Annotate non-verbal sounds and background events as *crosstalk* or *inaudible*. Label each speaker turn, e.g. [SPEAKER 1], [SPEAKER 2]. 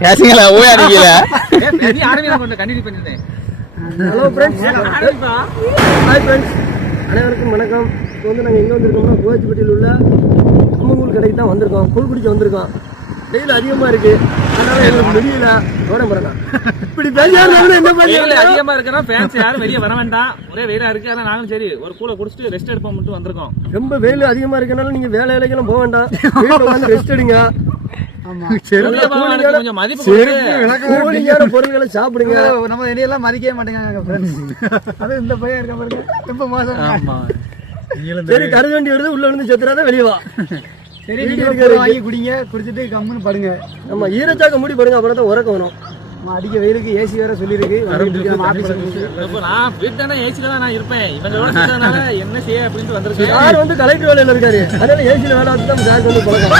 [SPEAKER 1] பேசுங்களா ஓயா நீங்கள
[SPEAKER 2] நீ ஆரம்பி கொஞ்சம் கண்டினியூ பண்ணிருந்தேன்
[SPEAKER 3] ஹலோ ஃப்ரெண்ட்ஸ் ஹாய் ஃப்ரெண்ட்ஸ் அனைவருக்கும் வணக்கம். இப்போ வந்து நாங்கள் எங்கே வந்திருக்கோம்னா கோச்சிப்பட்டியில் உள்ள கம்மங்கூழ் கடைக்கு தான் வந்திருக்கோம். கூழ் குடிக்க வந்திருக்கோம். வெயில் அதிகமாக இருக்கு. அதனால எங்களுக்கு முடியல. போகிறேன் இப்படி பேசியாரு என்ன பண்ணி
[SPEAKER 2] அதிகமா இருக்கிறா ஃபேன்ஸ் யாரும் வெளிய வர வேண்டாம். ஒரே வெயிலா இருக்கு. ஆனா நாங்களும் சரி ஒரு கூல குடிச்சிட்டு ரெஸ்ட் எடுப்போம் மட்டும் வந்திருக்கோம்.
[SPEAKER 3] ரொம்ப வெயில் அதிகமாக இருக்கனால நீங்கள் வேலை வேலைக்கெல்லாம் போக வேண்டாம். ரெஸ்ட் எடுங்க. *laughs* பொருட்களை சாப்பிடுங்க.
[SPEAKER 4] நம்ம இடையெல்லாம் மதிக்கவே ஃப்ரெண்ட்ஸ் *laughs* அது இந்த பையன் இருக்க பாருங்க. ரொம்ப மோசம்?
[SPEAKER 3] சரி வருது உள்ள விழுந்து செத்துறாத வெளியே வா.
[SPEAKER 4] சரி வாங்கி குடிங்க குடிச்சிட்டு கம்முன்னு படுங்க.
[SPEAKER 3] நம்ம ஈரச்சாக்க மூடி பாருங்க அப்புறம் தான் உறக்க வரும்.
[SPEAKER 4] நம்ம அடிக்க வெயிலுக்கு ஏசி வேற. நம்ம
[SPEAKER 2] இப்போ நான் வீட்டான ஏசில தான் நான் இருப்பேன். இவங்களோட என்ன செய்ய அப்படின்ட்டு வந்திருக்கேன்.
[SPEAKER 3] சார் வந்து கலெக்டர் வேலையில இருக்காரு? அதனால ஏசியில வேலை பார்த்து தான் சாருக்கு வந்து பழக்கம்.